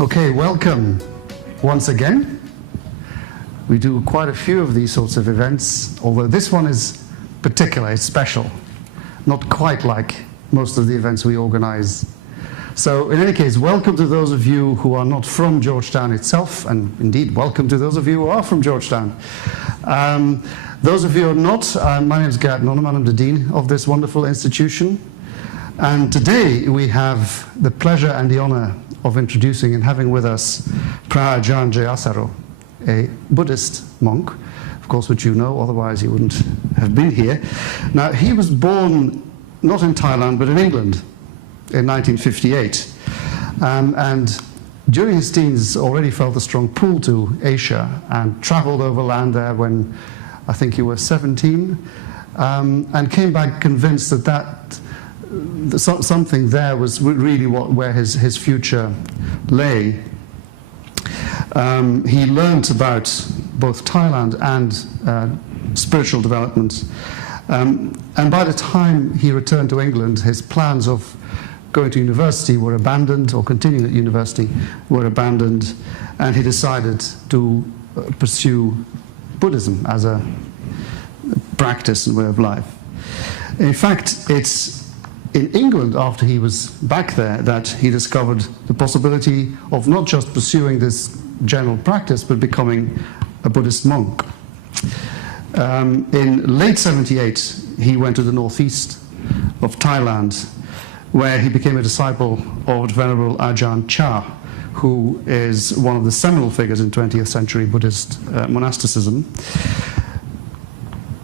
Okay, welcome once again. We do quite a few of these sorts of events, although this one is particular, it's special. Not quite like most of the events we organize. So in any case, welcome to those of you who are not from Georgetown itself, and indeed welcome to those of you who are from Georgetown. Those of you who are not, my name is Gert Nonneman, I'm the Dean of this wonderful institution. And today we have the pleasure and the honor of introducing and having with us Ajahn Jayasaro, a Buddhist monk, of course, which you know, otherwise he wouldn't have been here. Now, he was born not in Thailand, but in England in 1958. And during his teens already felt a strong pull to Asia and traveled overland there when I think he was 17, and came back convinced that something there was really where his future lay. He learned about both Thailand and spiritual development. And by the time he returned to England, his plans of going to university were abandoned, or continuing at university were abandoned, and he decided to pursue Buddhism as a practice and way of life. In fact, it's in England, after he was back there, that he discovered the possibility of not just pursuing this general practice, but becoming a Buddhist monk. In late '78, he went to the northeast of Thailand, where he became a disciple of Venerable Ajahn Chah, who is one of the seminal figures in 20th century Buddhist monasticism,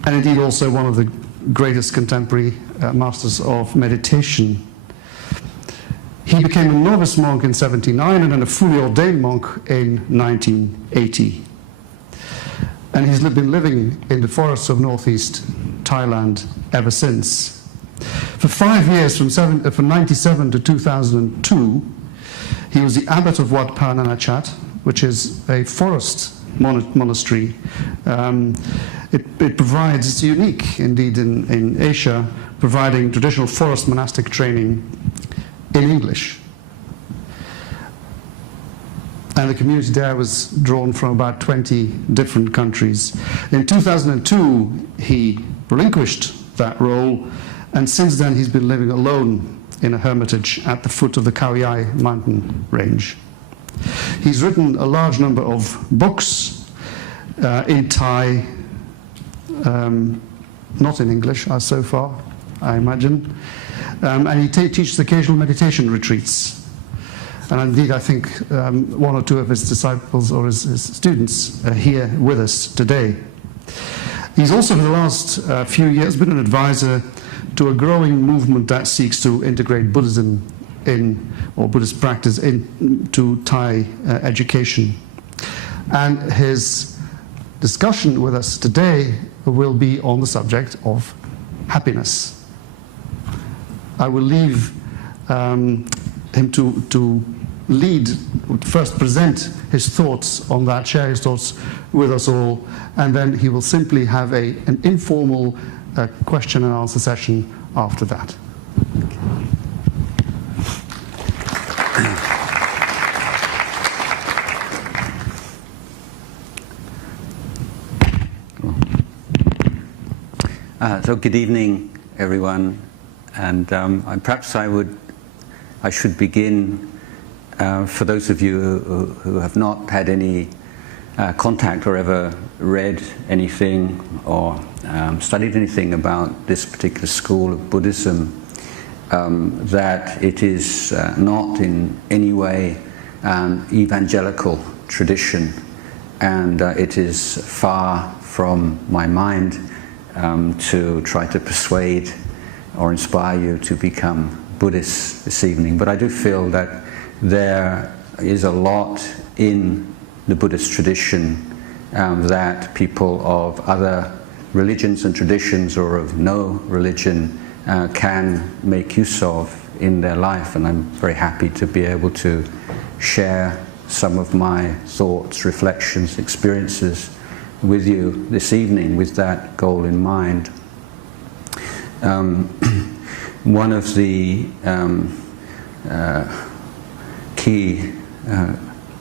and indeed also one of the greatest contemporary masters of meditation. He became a novice monk in '79 and then a fully ordained monk in 1980. And he's been living in the forests of northeast Thailand ever since. For 5 years, from 97 to 2002, he was the abbot of Wat Pha, which is a forest monastery. It provides, it's unique indeed in Asia, providing traditional forest monastic training in English. And the community there was drawn from about 20 different countries. In 2002, he relinquished that role, and since then he's been living alone in a hermitage at the foot of the Khao Yai mountain range. He's written a large number of books in Thai, not in English so far, I imagine. And he teaches occasional meditation retreats. And indeed, I think one or two of his disciples or his students are here with us today. He's also, for the last few years, been an advisor to a growing movement that seeks to integrate Buddhism or Buddhist practice into Thai education. And his discussion with us today will be on the subject of happiness. I will leave him to lead, first present his thoughts on that, share his thoughts with us all, and then he will simply have an informal question and answer session after that. So good evening, everyone, and perhaps I should begin, for those of you who have not had any contact or ever read anything or studied anything about this particular school of Buddhism, that it is not in any way an evangelical tradition, and it is far from my mind to try to persuade or inspire you to become Buddhists this evening. But I do feel that there is a lot in the Buddhist tradition that people of other religions and traditions, or of no religion, can make use of in their life. And I'm very happy to be able to share some of my thoughts, reflections, experiences with you this evening with that goal in mind. One of the key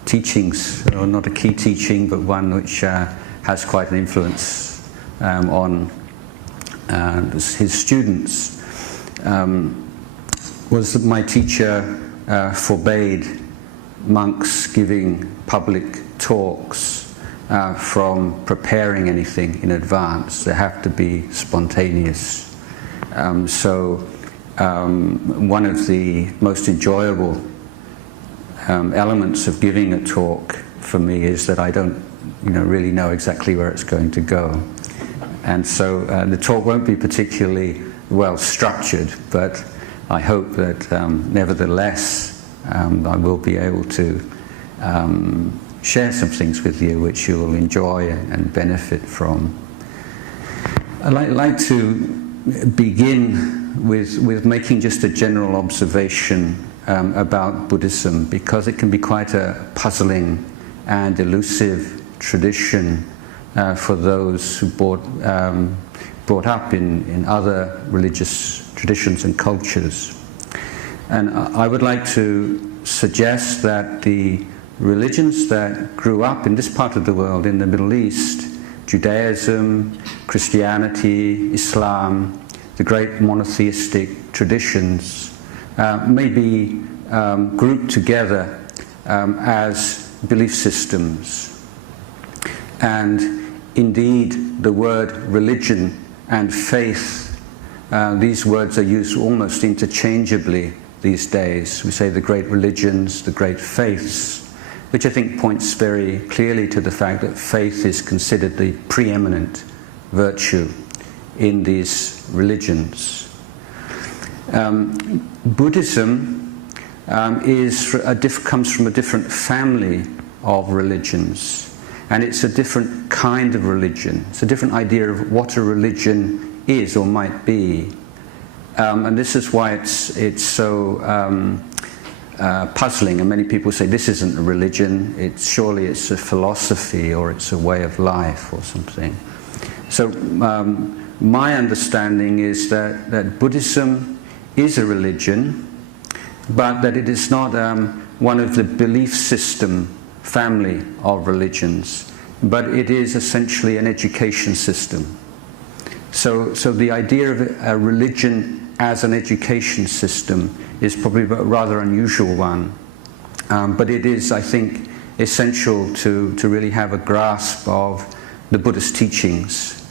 teachings, or not a key teaching, but one which has quite an influence on his students, was that my teacher forbade monks giving public talks from preparing anything in advance. They have to be spontaneous. So one of the most enjoyable elements of giving a talk for me is that I don't really know exactly where it's going to go. And so the talk won't be particularly well structured, but I hope that nevertheless I will be able to share some things with you which you will enjoy and benefit from. I'd like to begin with making just a general observation about Buddhism, because it can be quite a puzzling and elusive tradition for those who brought up in other religious traditions and cultures. And I would like to suggest that the religions that grew up in this part of the world, in the Middle East, Judaism, Christianity, Islam, the great monotheistic traditions, may be grouped together as belief systems. And indeed, the word religion and faith, these words are used almost interchangeably these days. We say the great religions, the great faiths, which I think points very clearly to the fact that faith is considered the preeminent virtue in these religions. Buddhism comes from a different family of religions, and it's a different kind of religion. It's a different idea of what a religion is or might be. And this is why it's so puzzling, and many people say this isn't a religion, surely it's a philosophy or it's a way of life or something. So my understanding is that Buddhism is a religion, but that it is not one of the belief system family of religions, but it is essentially an education system. So the idea of a religion as an education system is probably a rather unusual one, but it is, I think, essential to really have a grasp of the Buddhist teachings,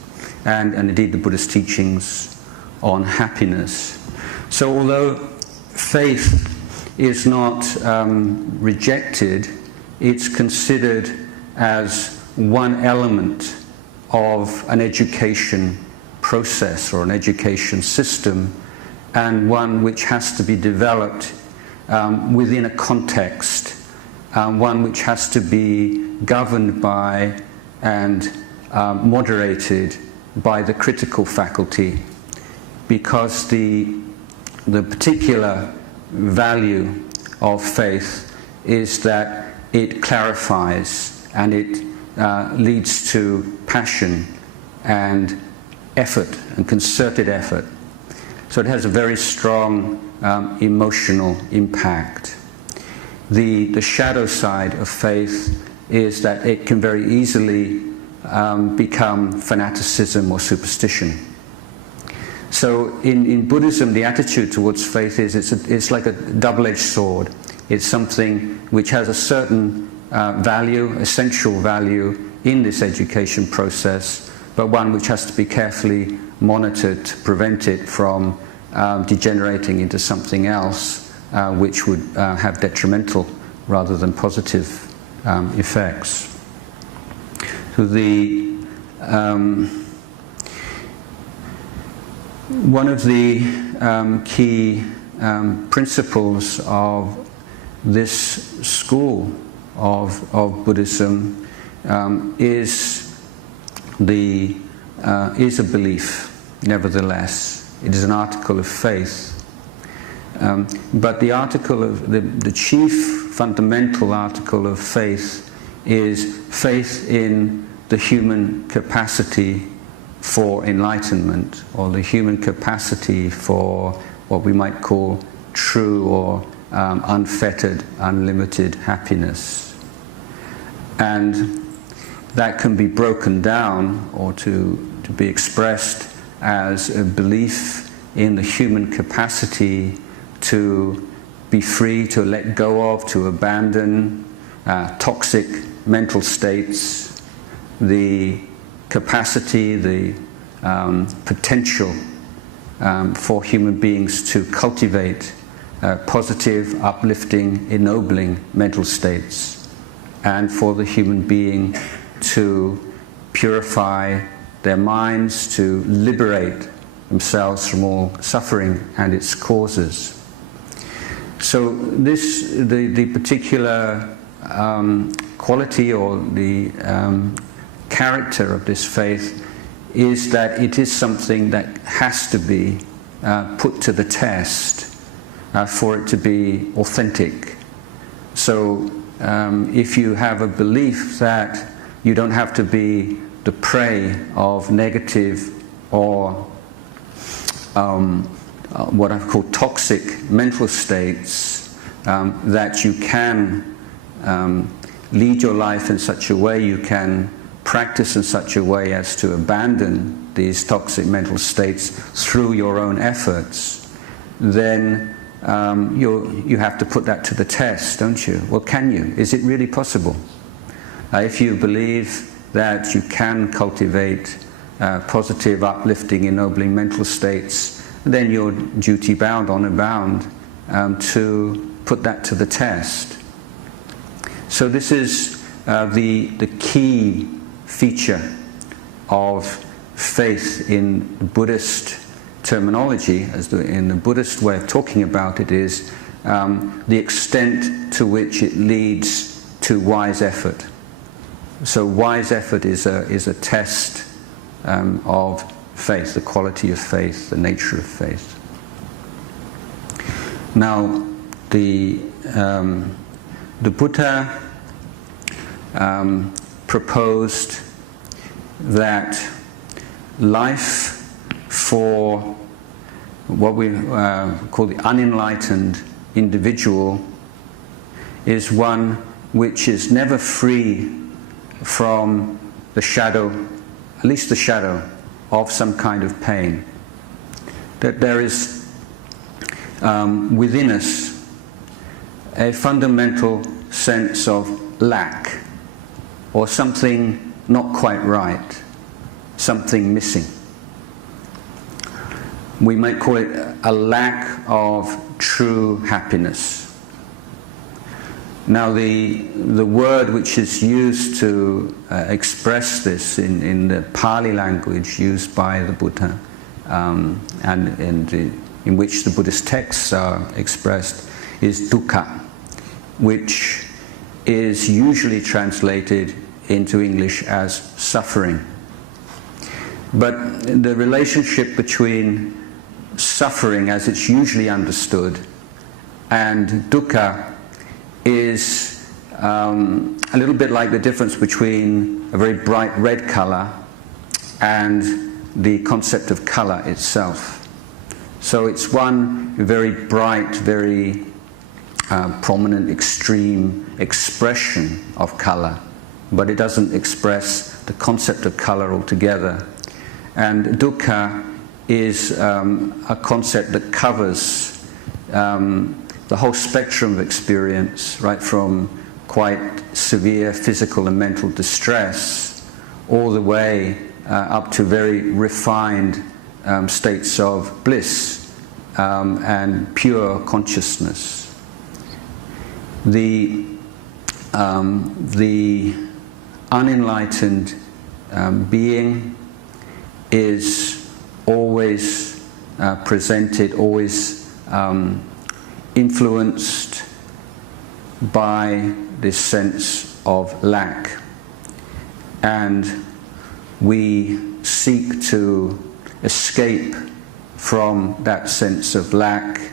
and indeed the Buddhist teachings on happiness. So although faith is not rejected, it's considered as one element of an education process or an education system, and one which has to be developed within a context, one which has to be governed by and moderated by the critical faculty, because the particular value of faith is that it clarifies and it leads to passion and effort and concerted effort. So it has a very strong emotional impact. The shadow side of faith is that it can very easily become fanaticism or superstition. So in Buddhism, the attitude towards faith is it's like a double-edged sword. It's something which has a certain value, essential value in this education process, but one which has to be carefully monitored to prevent it from degenerating into something else which would have detrimental rather than positive effects. So one of the key principles of this school of Buddhism is a belief, nevertheless. It is an article of faith. But the article of the chief fundamental article of faith is faith in the human capacity for enlightenment, or the human capacity for what we might call true or unfettered, unlimited happiness. And that can be broken down or to be expressed as a belief in the human capacity to be free, to let go of, to abandon toxic mental states, the capacity, the potential for human beings to cultivate positive, uplifting, ennobling mental states, and for the human being to purify their minds, to liberate themselves from all suffering and its causes. So this, the particular quality or the character of this faith is that it is something that has to be put to the test for it to be authentic. So if you have a belief that you don't have to be the prey of negative or what I've called toxic mental states, that you can lead your life in such a way, you can practice in such a way as to abandon these toxic mental states through your own efforts, then you have to put that to the test, don't you? Well, can you? Is it really possible? If you believe that you can cultivate positive, uplifting, ennobling mental states, then you're duty-bound, honor-bound to put that to the test. So this is the key feature of faith in Buddhist terminology, as in the Buddhist way of talking about it, is the extent to which it leads to wise effort. So wise effort is a test of faith, the quality of faith, the nature of faith. Now, the Buddha proposed that life for what we call the unenlightened individual is one which is never free from the shadow, at least the shadow, of some kind of pain. That there is within us a fundamental sense of lack, or something not quite right, something missing. We might call it a lack of true happiness. Now the word which is used to express this in the Pali language used by the Buddha and in which the Buddhist texts are expressed is dukkha, which is usually translated into English as suffering. But the relationship between suffering as it's usually understood and dukkha is a little bit like the difference between a very bright red color and the concept of color itself. So it's one very bright, very prominent, extreme expression of color, but it doesn't express the concept of color altogether. And dukkha is a concept that covers the whole spectrum of experience, right from quite severe physical and mental distress all the way up to very refined states of bliss and pure consciousness. The unenlightened being is always presented, always influenced by this sense of lack, and we seek to escape from that sense of lack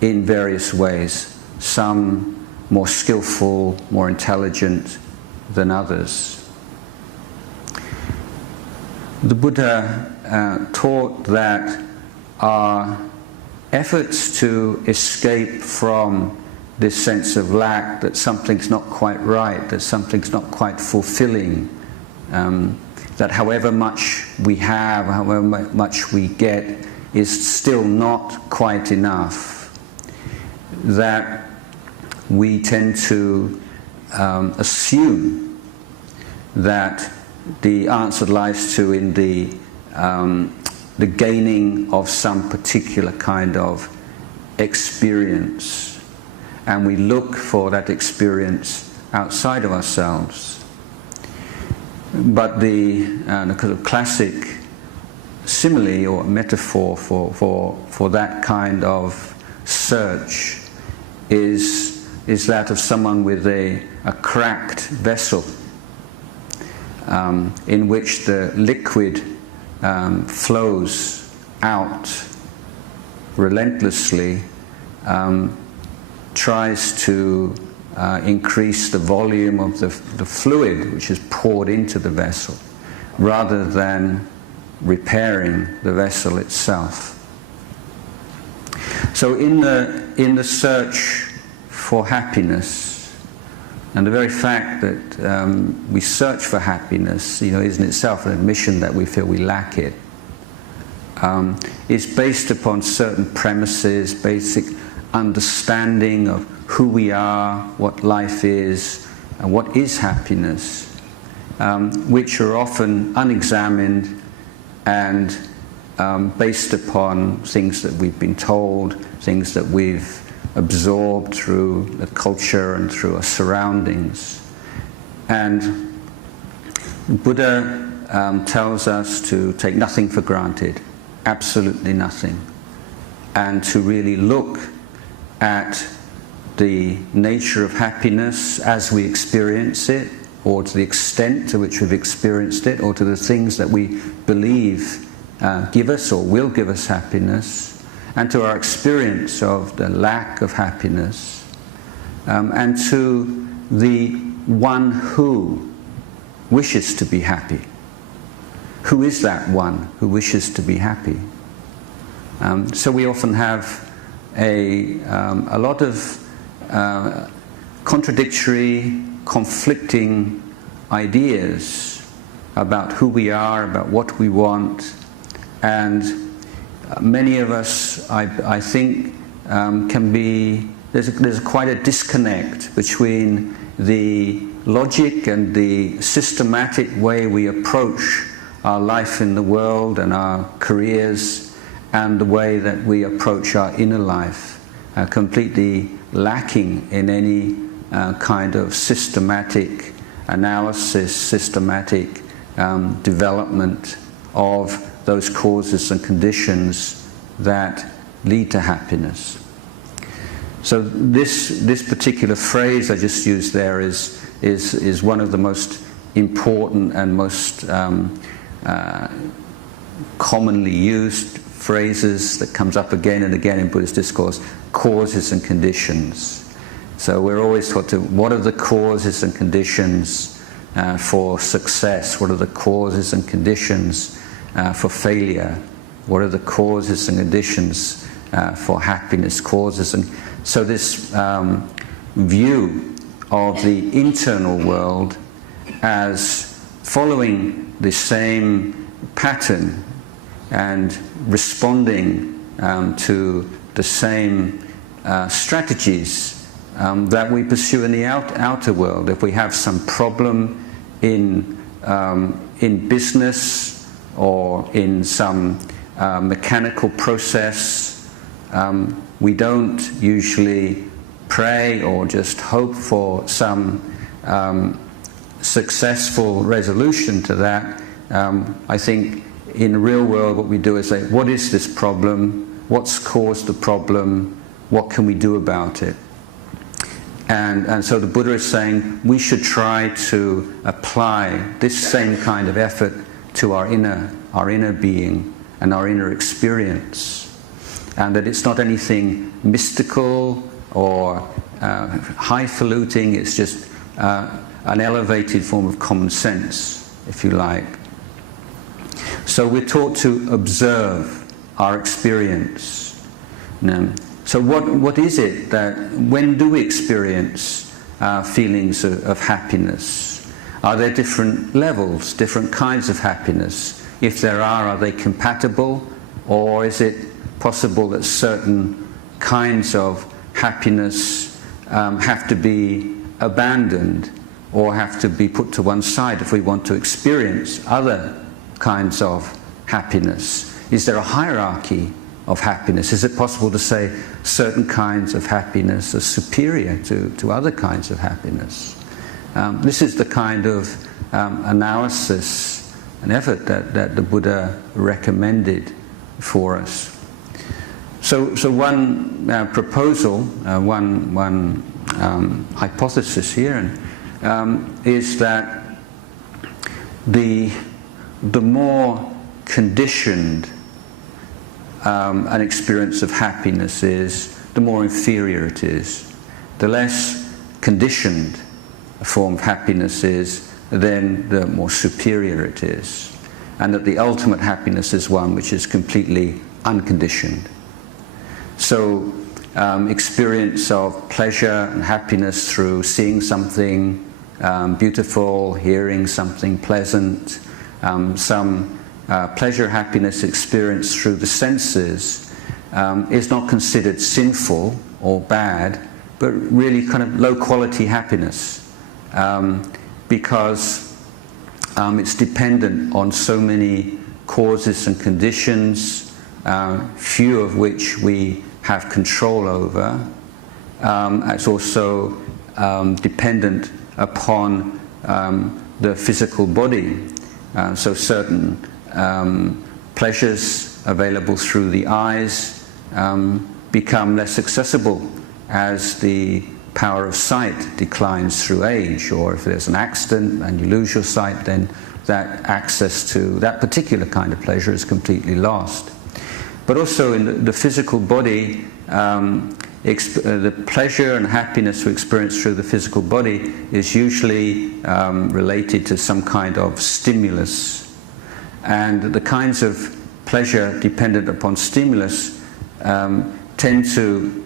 in various ways, some more skillful, more intelligent than others. The Buddha taught that our efforts to escape from this sense of lack, that something's not quite right, that something's not quite fulfilling, that however much we have, however much we get, is still not quite enough, that we tend to assume that the answer lies to in the gaining of some particular kind of experience, and we look for that experience outside of ourselves. But the kind of classic simile or metaphor for that kind of search is that of someone with a cracked vessel in which the liquid flows out relentlessly, tries to increase the volume of the fluid which is poured into the vessel, rather than repairing the vessel itself. So in the search for happiness, and the very fact that we search for happiness, is in itself an admission that we feel we lack it, is based upon certain premises, basic understanding of who we are, what life is, and what is happiness, which are often unexamined and based upon things that we've been told, things that we've absorbed through the culture and through our surroundings. And Buddha tells us to take nothing for granted, absolutely nothing, and to really look at the nature of happiness as we experience it, or to the extent to which we've experienced it, or to the things that we believe give us or will give us happiness, and to our experience of the lack of happiness, and to the one who wishes to be happy. Who is that one who wishes to be happy? So we often have a lot of contradictory, conflicting ideas about who we are, about what we want, and many of us, I think, can be, there's quite a disconnect between the logic and the systematic way we approach our life in the world and our careers, and the way that we approach our inner life, completely lacking in any kind of systematic analysis, systematic development of those causes and conditions that lead to happiness. So this particular phrase I just used there is one of the most important and most commonly used phrases that comes up again and again in Buddhist discourse: causes and conditions. So we're always taught to, what are the causes and conditions for success? What are the causes and conditions for failure? What are the causes and conditions for happiness? Causes and so this view of the internal world as following the same pattern and responding to the same strategies that we pursue in the outer world. If we have some problem in business or in some mechanical process, we don't usually pray or just hope for some successful resolution to that. I think in the real world what we do is say, what is this problem? What's caused the problem? What can we do about it? And so the Buddha is saying we should try to apply this same kind of effort to our inner being and our inner experience. And that it's not anything mystical or highfalutin, it's just an elevated form of common sense, if you like. So we're taught to observe our experience. So what is it that, when do we experience feelings of happiness? Are there different levels, different kinds of happiness? If there are they compatible, or is it possible that certain kinds of happiness have to be abandoned or have to be put to one side if we want to experience other kinds of happiness? Is there a hierarchy of happiness? Is it possible to say certain kinds of happiness are superior to other kinds of happiness? This is the kind of analysis and effort that the Buddha recommended for us. So one proposal, one hypothesis here is that the more conditioned an experience of happiness is, the more inferior it is. The less conditioned a form of happiness is, then the more superior it is. And that the ultimate happiness is one which is completely unconditioned. So experience of pleasure and happiness through seeing something beautiful, hearing something pleasant, some pleasure, happiness experienced through the senses is not considered sinful or bad, but really kind of low quality happiness, because it's dependent on so many causes and conditions, few of which we have control over. It's also dependent upon the physical body. So certain pleasures available through the eyes become less accessible as the power of sight declines through age, or if there's an accident and you lose your sight, then that access to that particular kind of pleasure is completely lost. But also in the physical body, the pleasure and happiness we experience through the physical body is usually related to some kind of stimulus. And the kinds of pleasure dependent upon stimulus tend to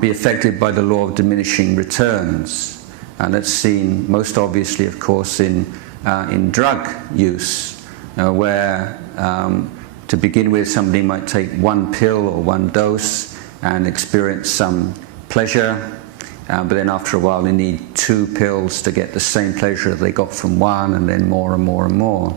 be affected by the law of diminishing returns. And that's seen most obviously, of course, in drug use, where to begin with somebody might take one pill or one dose and experience some pleasure, but then after a while they need 2 pills to get the same pleasure they got from one, and then more and more and more.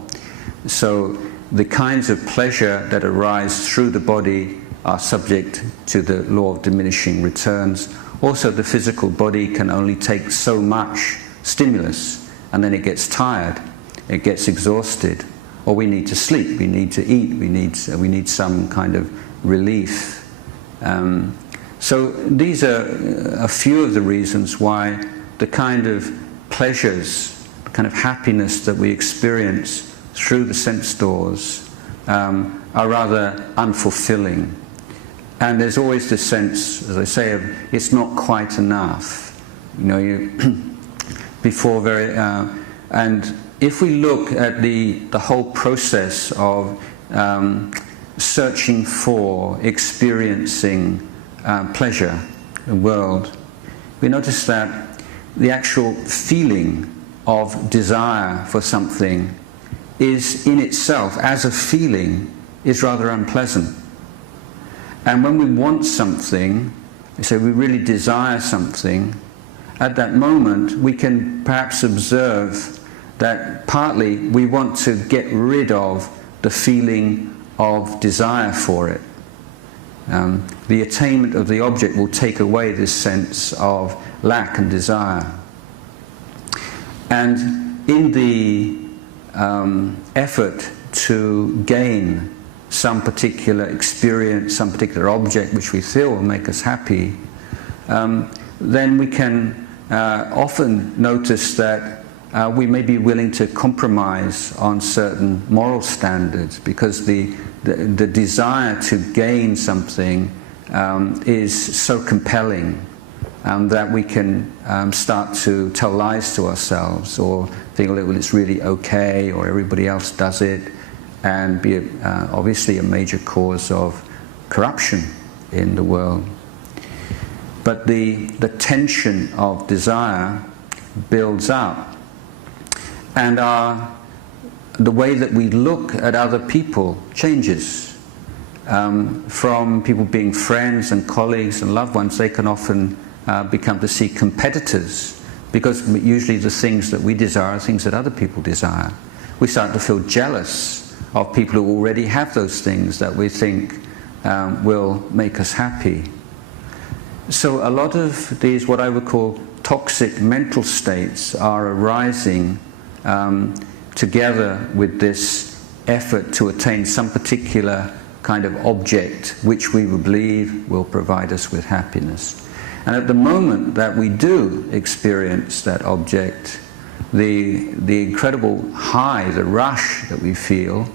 So the kinds of pleasure that arise through the body are subject to the law of diminishing returns. Also, the physical body can only take so much stimulus, and then it gets tired, it gets exhausted, or we need to sleep, we need to eat, we need some kind of relief. So these are a few of the reasons why the kind of pleasures, the kind of happiness that we experience through the sense doors are rather unfulfilling. And there's always this sense, as I say, of it's not quite enough. You know, before very, and if we look at the whole process of searching for, experiencing pleasure, the world, we notice that the actual feeling of desire for something is in itself, as a feeling, is rather unpleasant. And when we want something, we say we really desire something, at that moment we can perhaps observe that partly we want to get rid of the feeling of desire for it. The attainment of the object will take away this sense of lack and desire. And in the effort to gain some particular experience, some particular object which we feel will make us happy, then we can often notice that we may be willing to compromise on certain moral standards, because the desire to gain something is so compelling that we can start to tell lies to ourselves, or think, well, it's really okay, or everybody else does it, and be obviously a major cause of corruption in the world. But the tension of desire builds up, and the way that we look at other people changes. From people being friends and colleagues and loved ones, they can often become to see competitors, because usually the things that we desire are things that other people desire. We start to feel jealous of people who already have those things that we think will make us happy. So a lot of these, what I would call toxic mental states, are arising together with this effort to attain some particular kind of object which we believe will provide us with happiness. And at the moment that we do experience that object, the incredible high, the rush that we feel,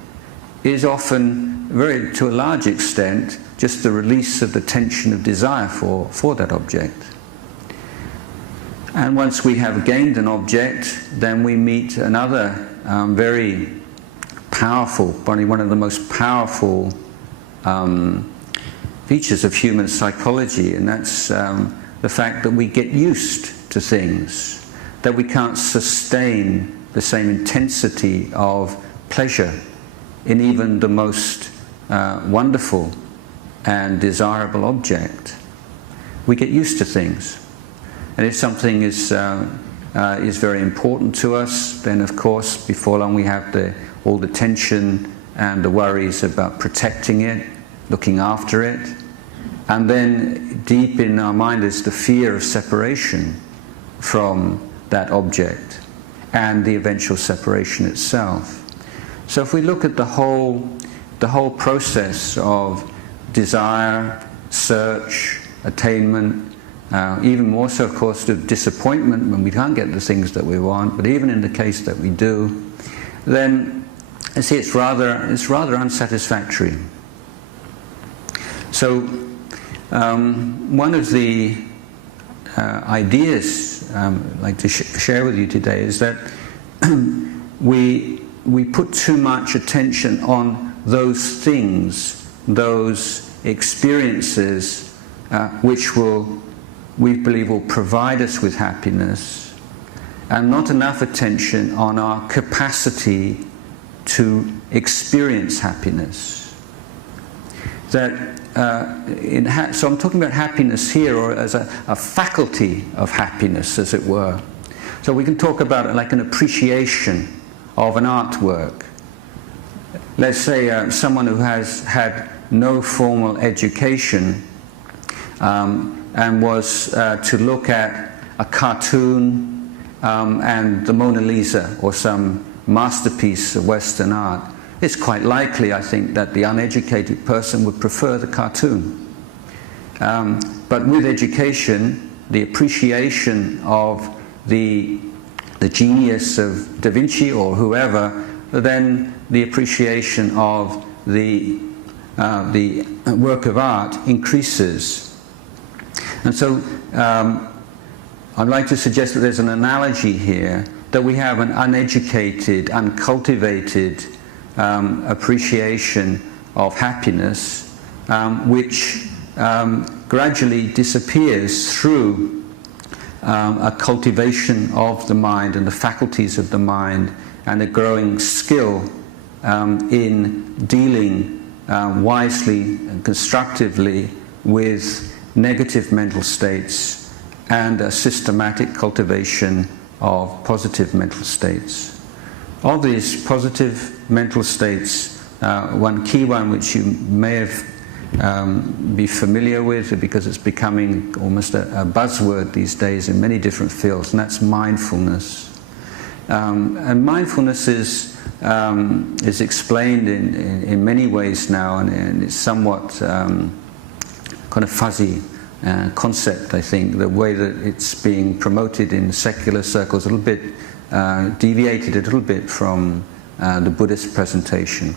is often, to a large extent, just the release of the tension of desire for that object. And once we have gained an object, then we meet another very powerful, probably one of the most powerful features of human psychology, and that's the fact that we get used to things, that we can't sustain the same intensity of pleasure in even the most wonderful and desirable object. We get used to things, and if something is very important to us, then of course before long we have all the tension and the worries about protecting it, looking after it, and then deep in our mind is the fear of separation from that object and the eventual separation itself. So if we look at the whole process of desire, search, attainment, even more so of course of disappointment when we can't get the things that we want, but even in the case that we do, then you see it's rather unsatisfactory. So one of the ideas I'd like to share with you today is that we put too much attention on those things, those experiences which we believe will provide us with happiness, and not enough attention on our capacity to experience happiness. So I'm talking about happiness here, or as a faculty of happiness, as it were. So we can talk about it like an appreciation of an artwork. Let's say someone who has had no formal education and was to look at a cartoon and the Mona Lisa or some masterpiece of Western art. It's quite likely, I think, that the uneducated person would prefer the cartoon. But with education, the appreciation of the genius of Da Vinci or whoever, then the appreciation of the work of art increases. And so I'd like to suggest that there's an analogy here, that we have an uneducated, uncultivated appreciation of happiness, which gradually disappears through a cultivation of the mind and the faculties of the mind, and a growing skill in dealing wisely and constructively with negative mental states, and a systematic cultivation of positive mental states. Of these positive mental states, one key one which you may be familiar with, because it's becoming almost a buzzword these days in many different fields, and that's mindfulness. And mindfulness is explained in many ways now, and it's somewhat kind of fuzzy concept, I think. The way that it's being promoted in secular circles, a little bit deviated a little bit from the Buddhist presentation.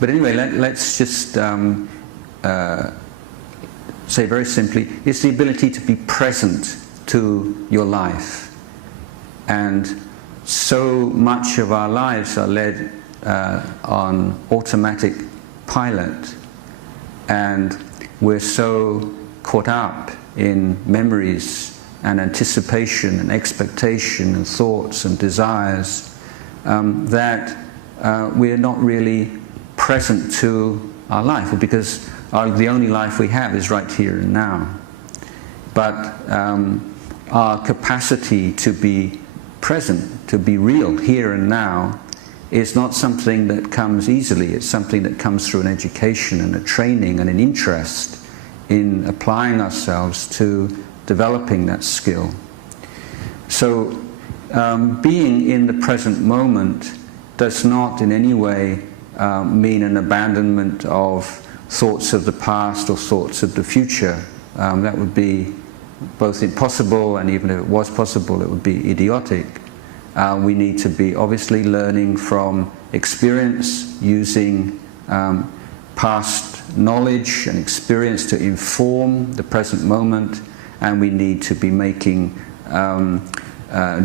But anyway, let's just say very simply, it's the ability to be present to your life. And so much of our lives are led on automatic pilot, and we're so caught up in memories and anticipation and expectation and thoughts and desires that we're not really present to our life, because the only life we have is right here and now. But our capacity to be present, to be real here and now, is not something that comes easily. It's something that comes through an education and a training and an interest in applying ourselves to developing that skill. So being in the present moment does not in any way mean an abandonment of thoughts of the past or thoughts of the future. That would be both impossible, and even if it was possible, it would be idiotic. We need to be obviously learning from experience, using past knowledge and experience to inform the present moment, and we need to be making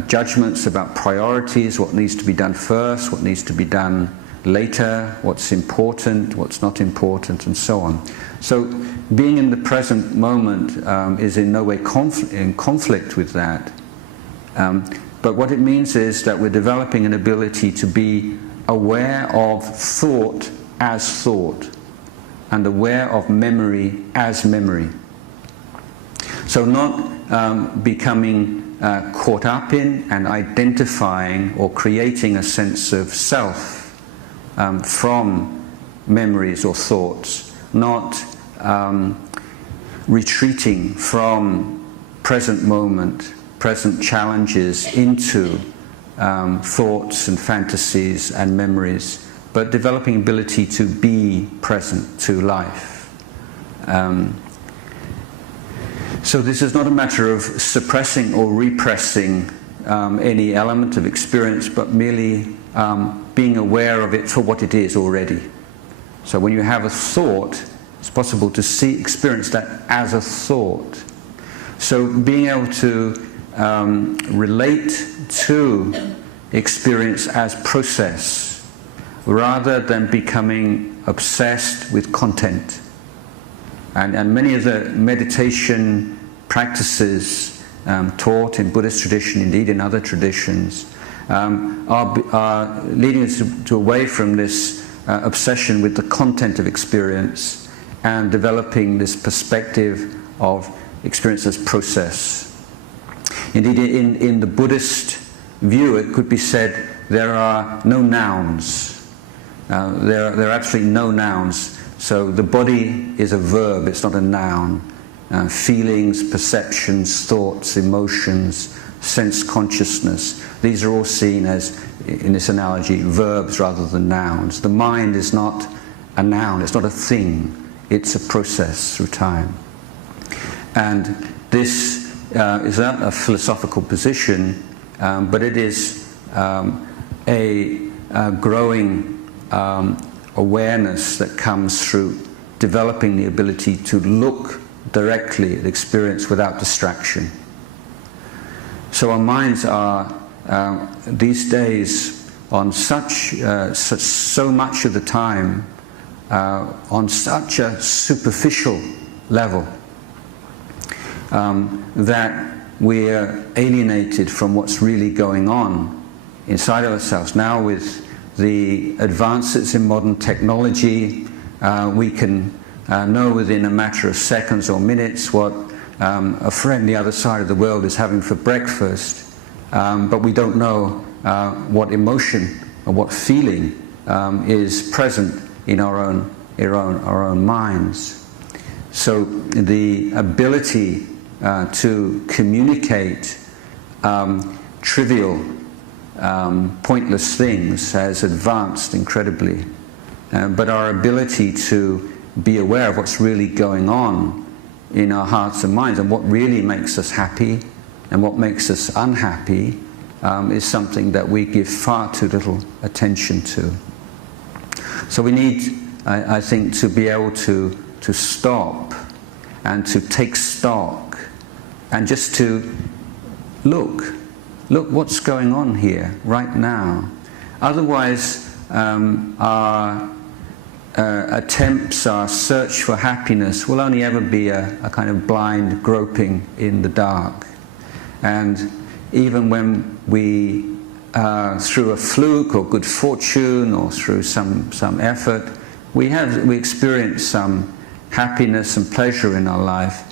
judgments about priorities, what needs to be done first, what needs to be done later, what's important, what's not important, and so on. So being in the present moment is in no way in conflict with that. But what it means is that we're developing an ability to be aware of thought as thought, and aware of memory as memory. So not becoming caught up in and identifying or creating a sense of self from memories or thoughts, not retreating from present moment, present challenges into thoughts and fantasies and memories, but developing ability to be present to life. So this is not a matter of suppressing or repressing any element of experience, but merely being aware of it for what it is already. So when you have a thought, it's possible to experience that as a thought. So being able to relate to experience as process, rather than becoming obsessed with content. And many of the meditation practices taught in Buddhist tradition, indeed in other traditions, are leading us to away from this obsession with the content of experience and developing this perspective of experience as process. Indeed, in the Buddhist view, it could be said there are no nouns. There are absolutely no nouns. So the body is a verb, it's not a noun. Feelings, perceptions, thoughts, emotions, sense consciousness, these are all seen as, in this analogy, verbs rather than nouns. The mind is not a noun, it's not a thing, it's a process through time. And this is not a philosophical position, but it is a growing awareness that comes through developing the ability to look directly at experience without distraction. So our minds are these days on so much of the time on such a superficial level that we're alienated from what's really going on inside of ourselves. Now with the advances in modern technology, we can know within a matter of seconds or minutes what a friend the other side of the world is having for breakfast, but we don't know what emotion or what feeling is present in our own minds. So the ability to communicate trivial, pointless things has advanced incredibly, but our ability to be aware of what's really going on in our hearts and minds, and what really makes us happy and what makes us unhappy, is something that we give far too little attention to. So we need, I think, to be able to stop and to take stock and just to look what's going on here right now. Otherwise our attempts, our search for happiness will only ever be a kind of blind groping in the dark. And even when we, through a fluke or good fortune or through some effort, we experience some happiness and pleasure in our life,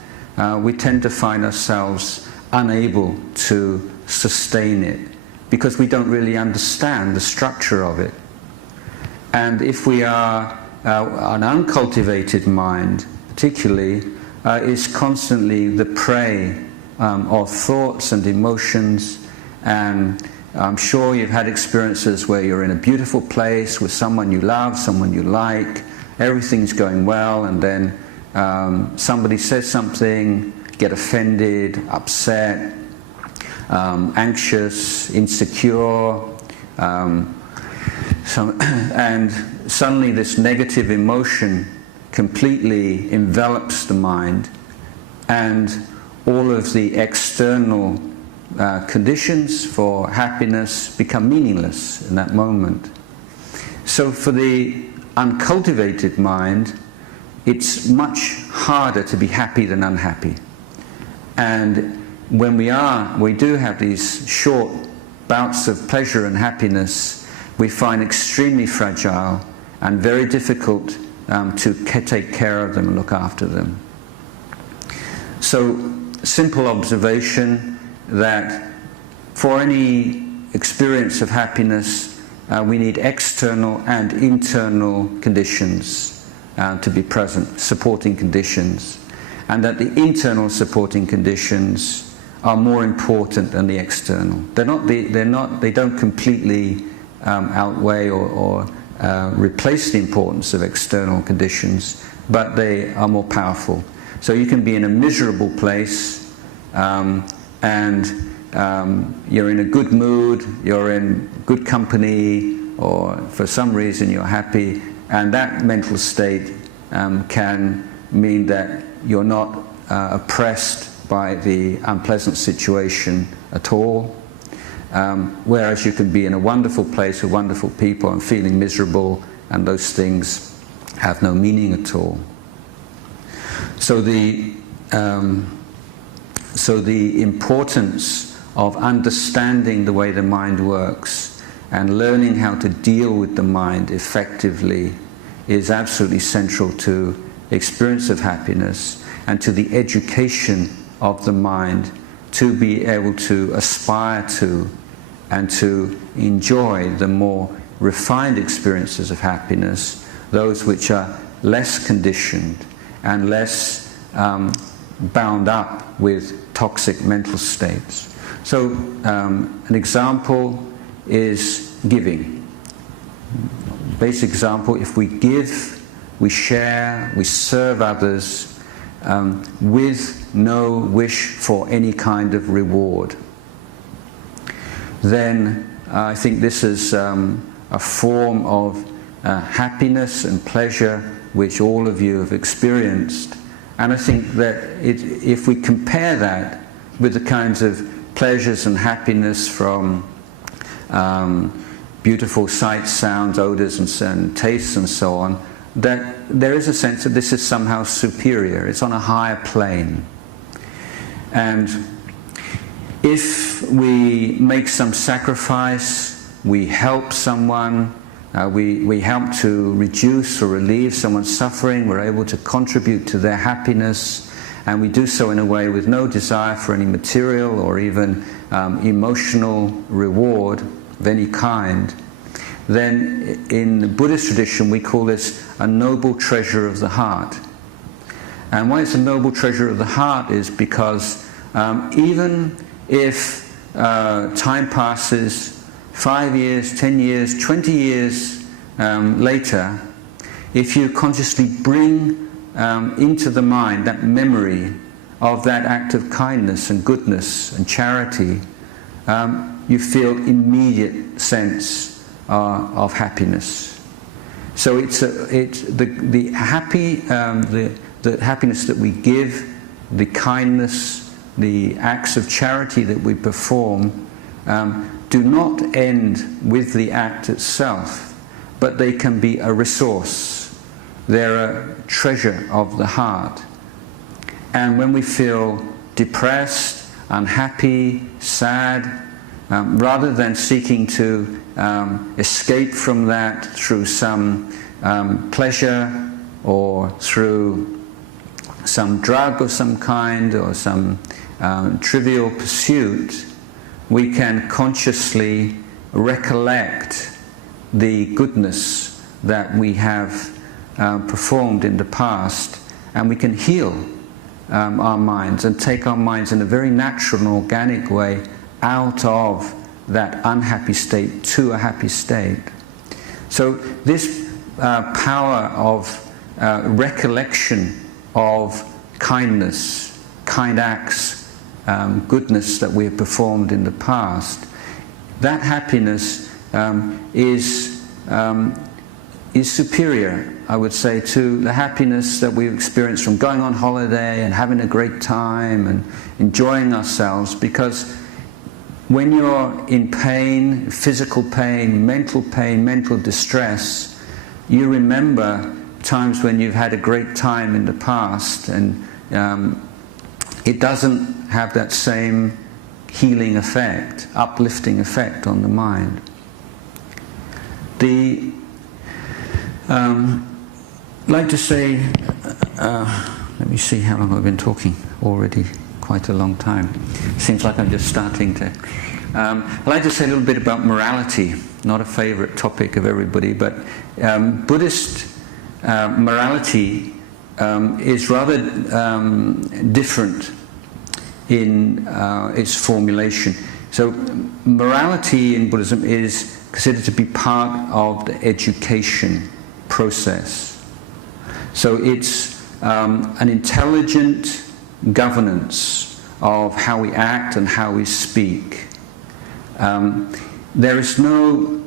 we tend to find ourselves unable to sustain it because we don't really understand the structure of it. And if we are an uncultivated mind, particularly, is constantly the prey of thoughts and emotions. And I'm sure you've had experiences where you're in a beautiful place with someone you love, someone you like, everything's going well, and then somebody says something, get offended, upset, anxious, insecure, and suddenly this negative emotion completely envelops the mind, and all of the external conditions for happiness become meaningless in that moment. So for the uncultivated mind, it's much harder to be happy than unhappy. And when we do have these short bouts of pleasure and happiness, we find extremely fragile and very difficult to take care of them and look after them. So, simple observation that for any experience of happiness, we need external and internal conditions to be present, supporting conditions, and that the internal supporting conditions are more important than the external. They don't completely outweigh or replace the importance of external conditions, but they are more powerful. So you can be in a miserable place and you're in a good mood, you're in good company, or for some reason you're happy, and that mental state can mean that you're not oppressed by the unpleasant situation at all. Whereas you can be in a wonderful place with wonderful people and feeling miserable, and those things have no meaning at all. So the importance of understanding the way the mind works and learning how to deal with the mind effectively is absolutely central to experience of happiness and to the education of the mind to be able to aspire to and to enjoy the more refined experiences of happiness, those which are less conditioned and less bound up with toxic mental states. So an example is giving. Basic example, if we give, we share, we serve others with no wish for any kind of reward, then I think this is a form of happiness and pleasure which all of you have experienced. And I think that if we compare that with the kinds of pleasures and happiness from beautiful sights, sounds, odors and tastes and so on, that there is a sense that this is somehow superior, it's on a higher plane. And if we make some sacrifice, we help someone, we help to reduce or relieve someone's suffering, we're able to contribute to their happiness, and we do so in a way with no desire for any material or even emotional reward of any kind, then in the Buddhist tradition we call this a noble treasure of the heart. And why it's a noble treasure of the heart is because even if time passes 5 years, 10 years, 20 years later, if you consciously bring into the mind that memory of that act of kindness and goodness and charity, you feel immediate sense of happiness. So it's the happiness that we give, the kindness, the acts of charity that we perform, do not end with the act itself, but they can be a resource. they're a treasure of the heart. And when we feel depressed, unhappy, sad, rather than seeking to escape from that through some pleasure or through some drug of some kind or some trivial pursuit, we can consciously recollect the goodness that we have performed in the past, and we can heal our minds and take our minds in a very natural and organic way out of that unhappy state to a happy state. So this power of recollection of kindness, kind acts, goodness that we have performed in the past, that happiness is superior, I would say, to the happiness that we experience from going on holiday and having a great time and enjoying ourselves, because when you're in pain, physical pain, mental distress, you remember times when you've had a great time in the past, and it doesn't have that same healing effect, uplifting effect on the mind. I'd like to say, let me see how long I've been talking already. Quite a long time. Seems like I'm just starting to. I'd like to say a little bit about morality. Not a favorite topic of everybody, but Buddhist morality is rather different in its formulation. So morality in Buddhism is considered to be part of the education process. So it's an intelligent governance of how we act and how we speak. There is no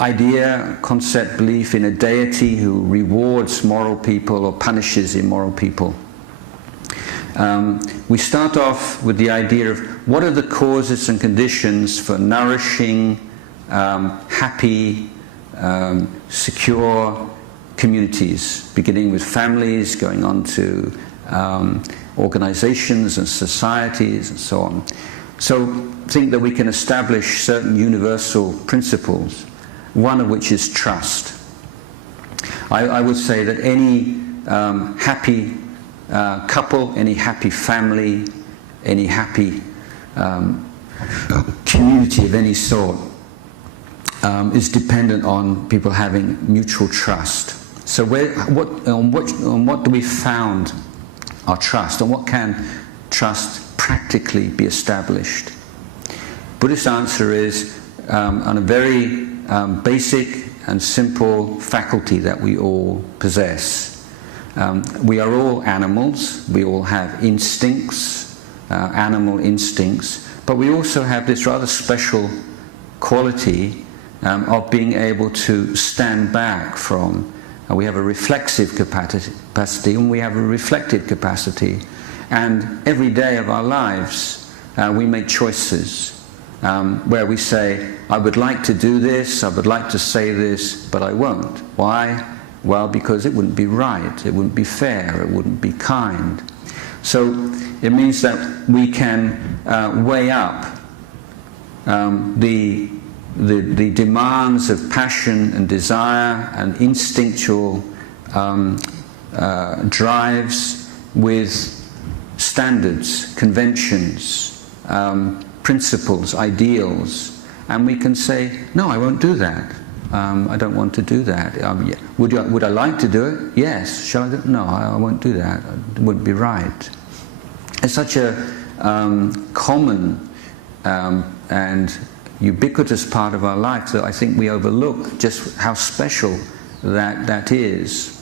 idea, concept, belief in a deity who rewards moral people or punishes immoral people. We start off with the idea of what are the causes and conditions for nourishing, happy, secure communities, beginning with families, going on to organizations and societies and so on. So think that we can establish certain universal principles, one of which is trust. I would say that any happy couple, any happy family, any happy community of any sort is dependent on people having mutual trust. So on what do we found our trust, and what can trust practically be established? Buddhist answer is on a very basic and simple faculty that we all possess. We are all animals, we all have instincts, animal instincts, but we also have this rather special quality of being able to stand back from. We have a reflexive capacity and we have a reflective capacity. And every day of our lives, we make choices where we say, I would like to do this, I would like to say this, but I won't. Why? Well, because it wouldn't be right, it wouldn't be fair, it wouldn't be kind. So it means that we can weigh up the demands of passion and desire and instinctual drives with standards, conventions, principles, ideals, and we can say, no, I won't do that. I don't want to do that. Would I like to do it? Yes. Shall I do it? No, I won't do that. It wouldn't be right. It's such a common and ubiquitous part of our life that I think we overlook just how special that is.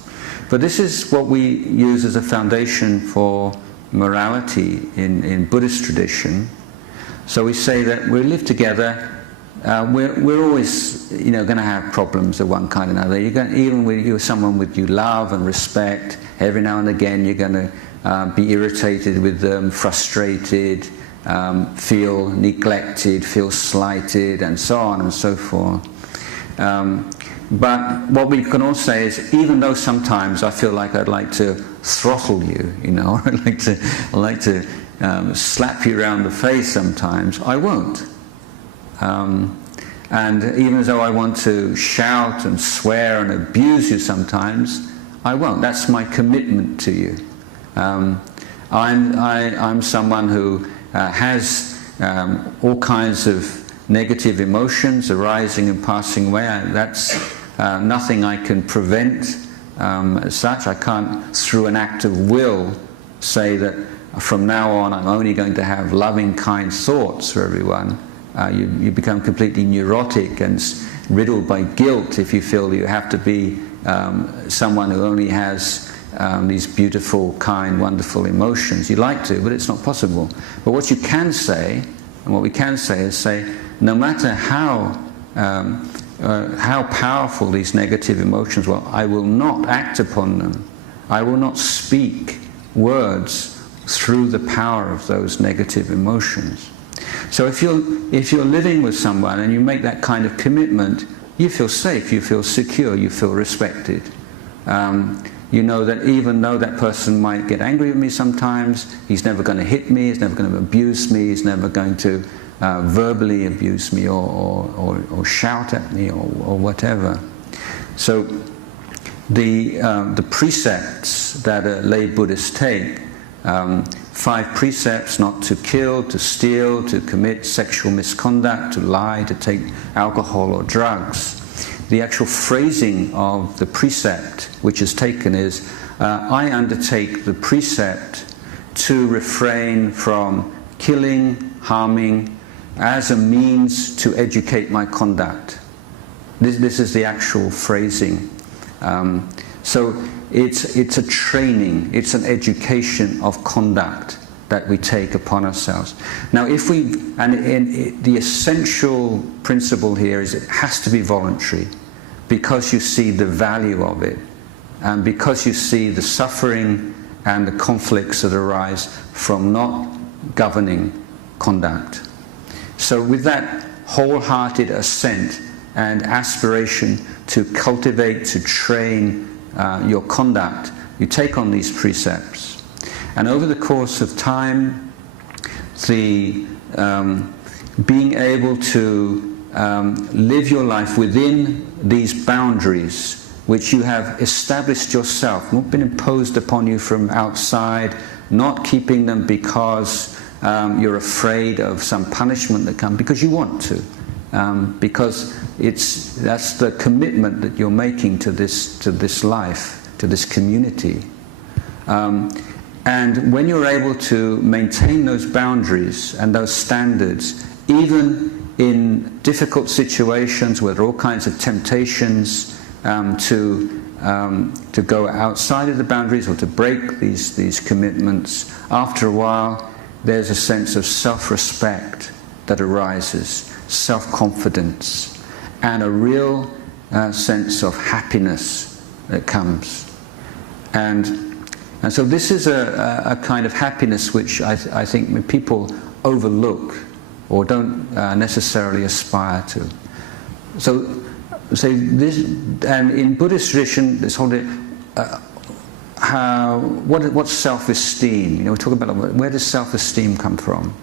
But this is what we use as a foundation for morality in Buddhist tradition. So we say that we live together. We're always, going to have problems of one kind or another. Even when you're someone you love and respect, every now and again you're going to be irritated with them, frustrated, feel neglected, feel slighted, and so on and so forth. But what we can all say is, even though sometimes I feel like I'd like to throttle you, or I'd like to slap you around the face sometimes, I won't. And even though I want to shout and swear and abuse you sometimes, I won't. That's my commitment to you. I'm someone who has all kinds of negative emotions arising and passing away. That's nothing I can prevent as such. I can't, through an act of will, say that from now on I'm only going to have loving, kind thoughts for everyone. You become completely neurotic and riddled by guilt if you feel that you have to be someone who only has these beautiful, kind, wonderful emotions. You like to, but it's not possible. But what you can say, and what we can say is say, no matter how powerful these negative emotions were, I will not act upon them. I will not speak words through the power of those negative emotions. So if you're living with someone and you make that kind of commitment, you feel safe, you feel secure, you feel respected. You know that even though that person might get angry with me sometimes, he's never going to hit me, he's never going to abuse me, he's never going to verbally abuse me or shout at me or whatever. So the precepts that a lay Buddhist take, 5 precepts: not to kill, to steal, to commit sexual misconduct, to lie, to take alcohol or drugs. The actual phrasing of the precept which is taken is, I undertake the precept to refrain from killing, harming, as a means to educate my conduct. This is the actual phrasing. So it's a training, it's an education of conduct that we take upon ourselves. Now the essential principle here is it has to be voluntary, because you see the value of it, and because you see the suffering and the conflicts that arise from not governing conduct. So with that wholehearted assent and aspiration to cultivate, to train your conduct, you take on these precepts. And over the course of time, the being able to live your life within these boundaries which you have established yourself, not been imposed upon you from outside, not keeping them because you're afraid of some punishment that comes, because you want to, because that's the commitment that you're making to this life, to this community. And when you're able to maintain those boundaries and those standards, even in difficult situations where there are all kinds of temptations to go outside of the boundaries or to break these commitments, after a while there's a sense of self-respect that arises, self-confidence, and a real sense of happiness that comes. And so this is a kind of happiness which I think people overlook or don't necessarily aspire to. So this, and in Buddhist tradition, this whole what's self-esteem? We talk about where does self-esteem come from?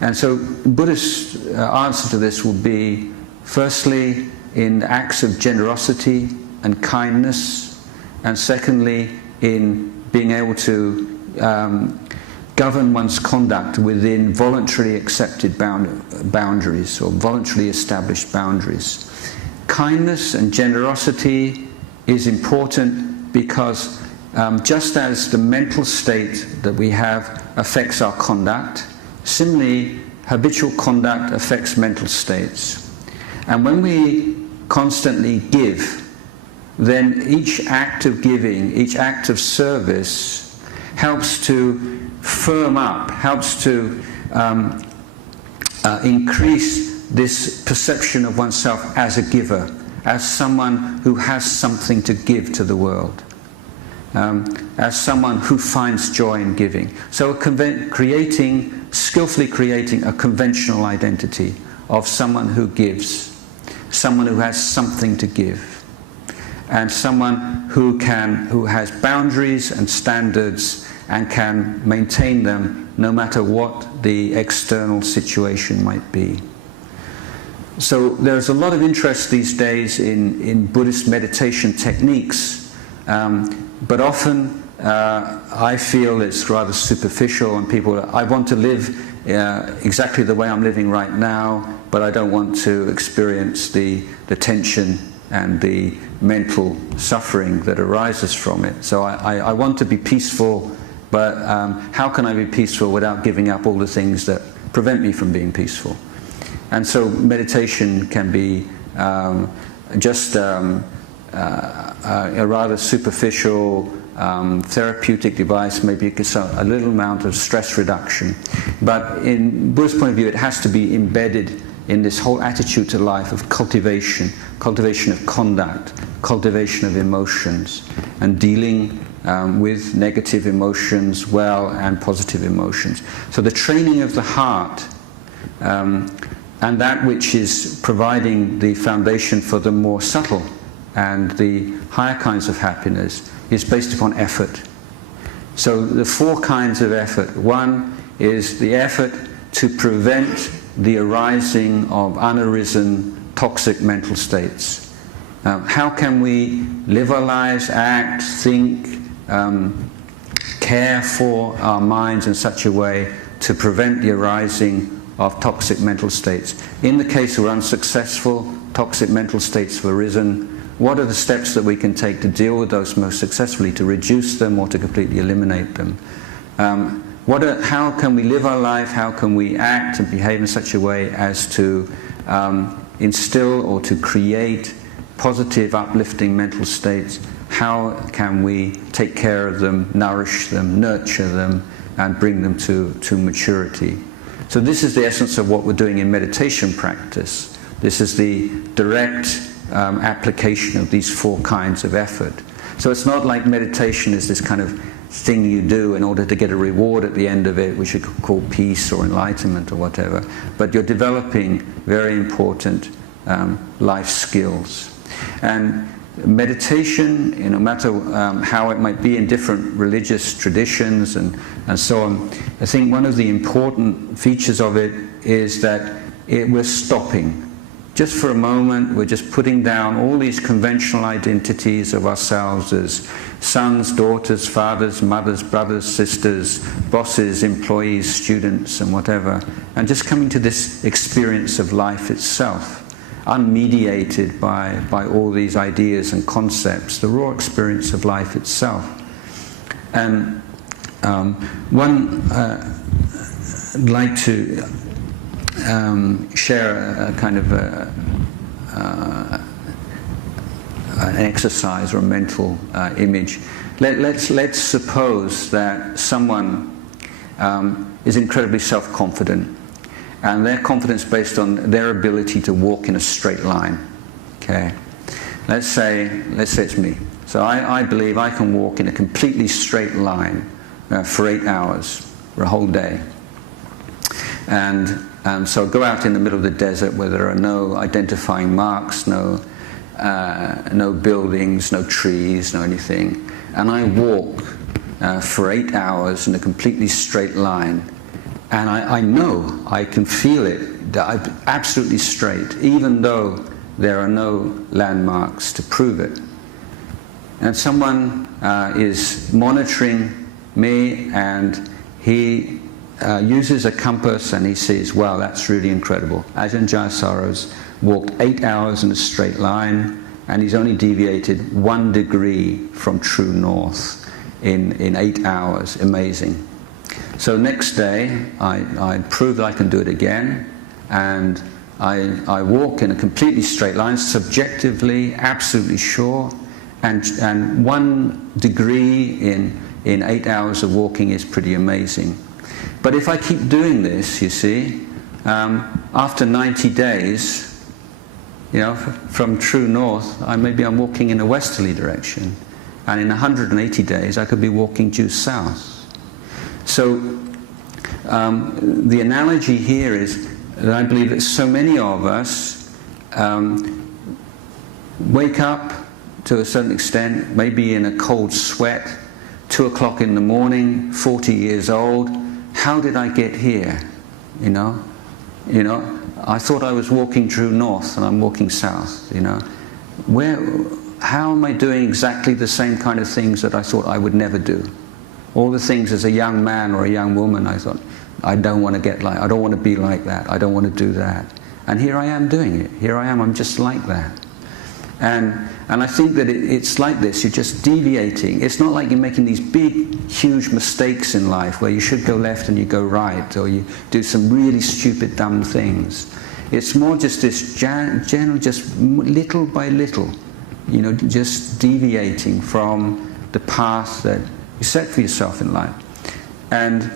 And so Buddhist answer to this will be, firstly, in acts of generosity and kindness, and secondly, in being able to govern one's conduct within voluntarily accepted boundaries or voluntarily established boundaries. Kindness and generosity is important because just as the mental state that we have affects our conduct, similarly habitual conduct affects mental states. And when we constantly give, then each act of giving, each act of service helps to firm up, helps to increase this perception of oneself as a giver, as someone who has something to give to the world, as someone who finds joy in giving. So skillfully creating a conventional identity of someone who gives, someone who has something to give. and someone who has boundaries and standards and can maintain them no matter what the external situation might be. So there's a lot of interest these days in Buddhist meditation techniques, but often I feel it's rather superficial, and people, I want to live exactly the way I'm living right now, but I don't want to experience the tension and the mental suffering that arises from it. So I want to be peaceful, but how can I be peaceful without giving up all the things that prevent me from being peaceful? And so meditation can be just a rather superficial therapeutic device, maybe a little amount of stress reduction. But in Buddhist point of view, it has to be embedded in this whole attitude to life of cultivation of conduct, cultivation of emotions, and dealing with negative emotions well and positive emotions. So the training of the heart and that which is providing the foundation for the more subtle and the higher kinds of happiness is based upon effort. So the four kinds of effort. One is the effort to prevent the arising of unarisen toxic mental states. How can we live our lives, act, think, care for our minds in such a way to prevent the arising of toxic mental states? In the case where unsuccessful toxic mental states have arisen, what are the steps that we can take to deal with those most successfully, to reduce them or to completely eliminate them? How can we live our life, how can we act and behave in such a way as to instill or to create positive, uplifting mental states? How can we take care of them, nourish them, nurture them, and bring them to maturity? So this is the essence of what we're doing in meditation practice. This is the direct application of these four kinds of effort. So it's not like meditation is this kind of thing you do in order to get a reward at the end of it, which you could call peace or enlightenment or whatever. But you're developing very important life skills. And meditation, no matter how it might be in different religious traditions and so on, I think one of the important features of it is that we're stopping. Just for a moment, we're just putting down all these conventional identities of ourselves as sons, daughters, fathers, mothers, brothers, sisters, bosses, employees, students, and whatever, and just coming to this experience of life itself, unmediated by all these ideas and concepts, the raw experience of life itself. And I'd like to share a kind of an exercise or a mental image. Let's suppose that someone is incredibly self-confident, and their confidence based on their ability to walk in a straight line. Okay, let's say it's me. So I believe I can walk in a completely straight line for 8 hours, for a whole day. And so go out in the middle of the desert where there are no identifying marks, no buildings, no trees, no anything. And I walk for 8 hours in a completely straight line. And I know, I can feel it, that I'm absolutely straight, even though there are no landmarks to prove it. And someone is monitoring me, and he uses a compass, and he says, wow, that's really incredible. Ajahn Jayasaro's walked 8 hours in a straight line, and he's only deviated 1 degree from true north in 8 hours. Amazing. So next day, I prove that I can do it again, and I walk in a completely straight line, subjectively, absolutely sure, and 1 degree in 8 hours of walking is pretty amazing. But if I keep doing this, you see, after 90 days, from true north, maybe I'm walking in a westerly direction, and in 180 days, I could be walking due south. So the analogy here is that I believe that so many of us wake up to a certain extent, maybe in a cold sweat, 2 o'clock in the morning, 40 years old. How did I get here? You know, I thought I was walking true north and I'm walking south. You know, how am I doing exactly the same kind of things that I thought I would never do? All the things as a young man or a young woman, I thought, I don't want to be like that. I don't want to do that. And here I am doing it. Here I am. I'm just like that. And I think that it's like this. You're just deviating. It's not like you're making these big, huge mistakes in life where you should go left and you go right, or you do some really stupid, dumb things. It's more just this general, just little by little, you know, just deviating from the path that you set for yourself in life. And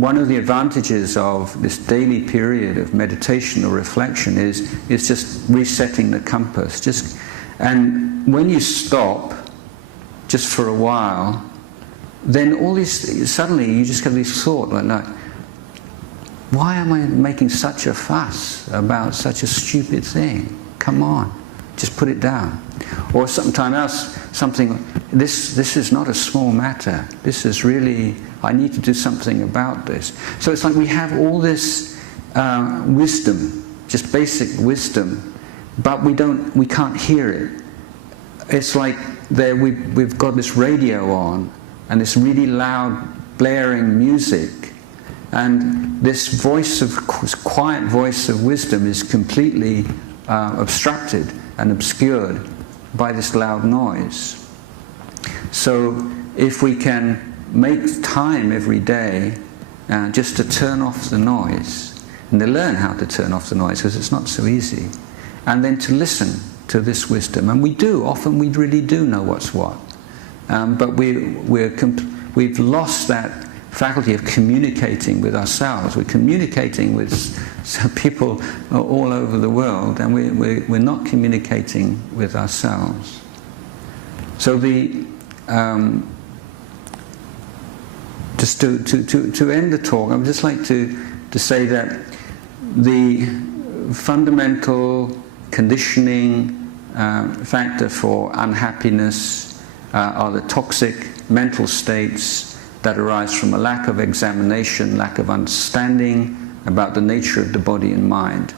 one of the advantages of this daily period of meditation or reflection is just resetting the compass. And when you stop, just for a while, then suddenly you just get this thought like, why am I making such a fuss about such a stupid thing? Come on, just put it down. Or sometime else, this is not a small matter. This is really, I need to do something about this. So it's like we have all this wisdom, just basic wisdom, but we can't hear it. It's like we've got this radio on and this really loud blaring music, and this quiet voice of wisdom is completely obstructed and obscured by this loud noise. So if we can make time every day just to turn off the noise, and to learn how to turn off the noise, because it's not so easy, and then to listen to this wisdom. And often we really do know what's what, but we've lost that faculty of communicating with ourselves. We're communicating with people all over the world, and we're not communicating with ourselves. So just to end the talk, I would just like to say that the fundamental conditioning factor for unhappiness are the toxic mental states that arise from a lack of examination, lack of understanding about the nature of the body and mind.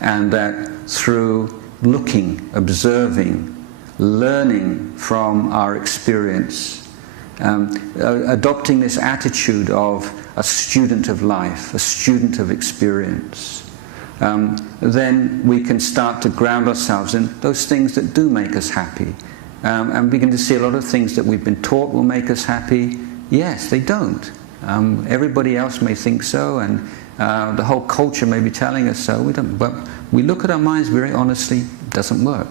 And that through looking, observing, learning from our experience, adopting this attitude of a student of life, a student of experience, then we can start to ground ourselves in those things that do make us happy. And begin to see a lot of things that we've been taught will make us happy. Yes, they don't. Everybody else may think so, and the whole culture may be telling us so. We don't. But we look at our minds very honestly, it doesn't work.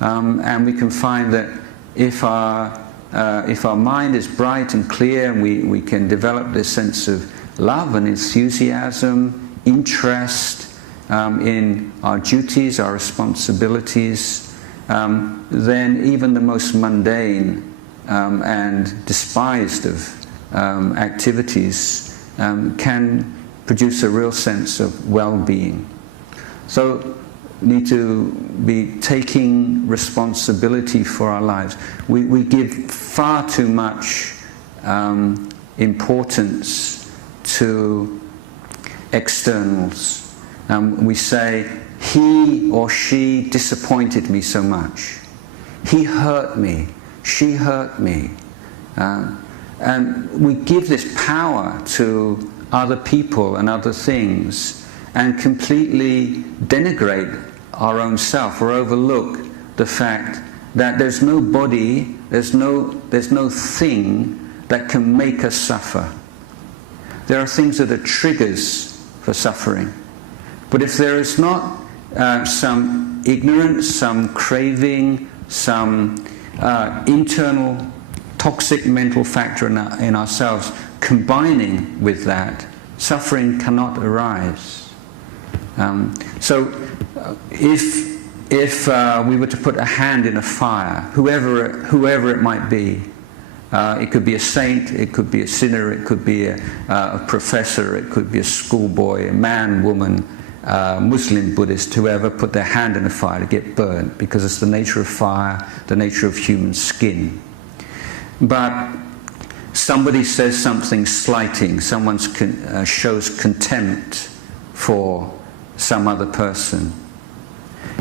And we can find that if our mind is bright and clear, and we can develop this sense of love and enthusiasm, interest in our duties, our responsibilities, then even the most mundane and despised of activities can produce a real sense of well-being. So we need to be taking responsibility for our lives. We give far too much importance to externals. We say, he or she disappointed me so much. He hurt me. She hurt me. And we give this power to other people and other things and completely denigrate our own self or overlook the fact that there's no body, there's no thing that can make us suffer. There are things that are triggers for suffering. But if there is not some ignorance, some craving, some internal toxic mental factor in ourselves combining with that, suffering cannot arise. So if we were to put a hand in a fire, whoever it might be, it could be a saint, it could be a sinner, it could be a professor, it could be a schoolboy, a man, woman, Muslim, Buddhist, whoever, put their hand in the fire to get burnt, because it's the nature of fire, the nature of human skin. But somebody says something slighting, someone shows contempt for some other person.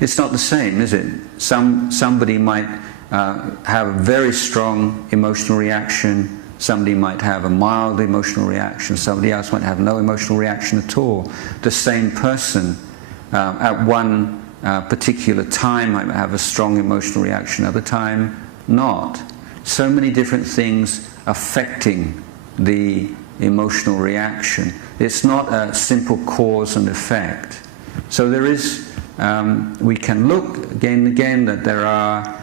It's not the same, is it? Somebody might have a very strong emotional reaction, somebody might have a mild emotional reaction, somebody else might have no emotional reaction at all. The same person at one particular time might have a strong emotional reaction, other time not. So many different things affecting the emotional reaction. It's not a simple cause and effect. So there is, we can look again and again that there are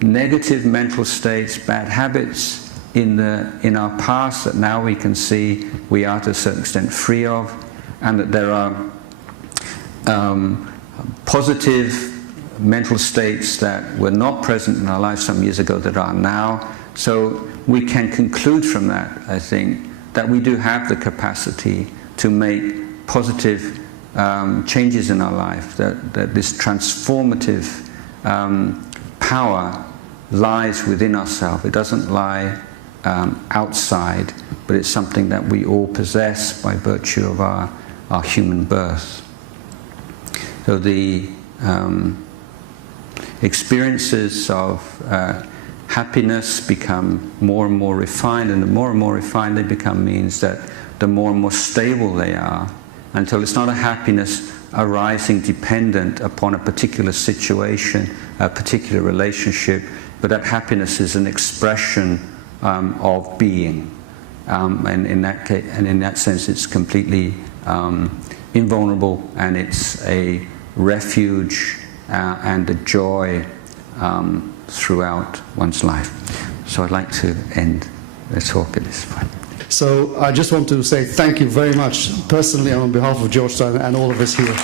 negative mental states, bad habits in our past that now we can see we are to a certain extent free of, and that there are positive mental states that were not present in our life some years ago that are now. So we can conclude from that, I think, that we do have the capacity to make positive changes in our life, that this transformative power lies within ourselves. It doesn't lie outside, but it's something that we all possess by virtue of our human birth. So the experiences of happiness become more and more refined, and the more and more refined they become means that the more and more stable they are, until it's not a happiness arising dependent upon a particular situation, a particular relationship, but that happiness is an expression of being, and in that sense it's completely invulnerable, and it's a refuge and a joy throughout one's life. So I'd like to end the talk at this point. So I just want to say thank you very much, personally on behalf of Georgetown and all of us here.